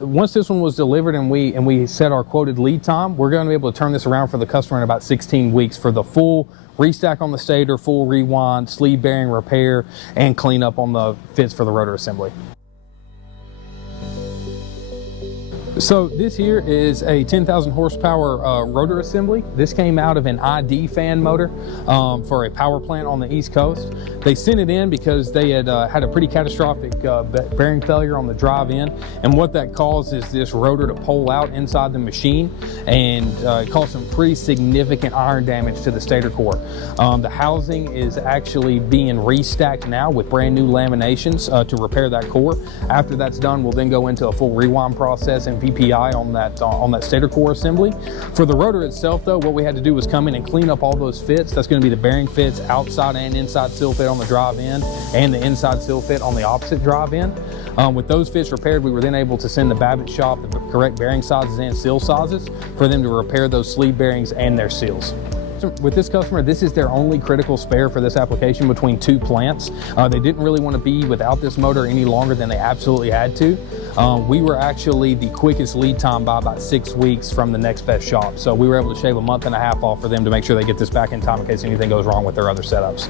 Once this one was delivered and we set our quoted lead time, we're going to be able to turn this around for the customer in about 16 weeks for the full restack on the stator, full rewind, sleeve bearing repair, and clean up on the fits for the rotor assembly. So this here is a 10,000 horsepower rotor assembly. This came out of an ID fan motor for a power plant on the East Coast. They sent it in because they had had a pretty catastrophic bearing failure on the drive in, and what that caused is this rotor to pull out inside the machine, and it caused some pretty significant iron damage to the stator core. The housing is actually being restacked now with brand new laminations to repair that core. After that's done, we'll then go into a full rewind process and VPI on that stator core assembly. For the rotor itself though, what we had to do was come in and clean up all those fits. That's going to be the bearing fits, outside and inside seal fit on the drive end, and the inside seal fit on the opposite drive end. With those fits repaired, we were then able to send the Babbitt shop the correct bearing sizes and seal sizes for them to repair those sleeve bearings and their seals. With this customer, this is their only critical spare for this application between two plants. They didn't really want to be without this motor any longer than they absolutely had to. We were actually the quickest lead time by about 6 weeks from the next best shop. So we were able to shave a month and a half off for them to make sure they get this back in time in case anything goes wrong with their other setups.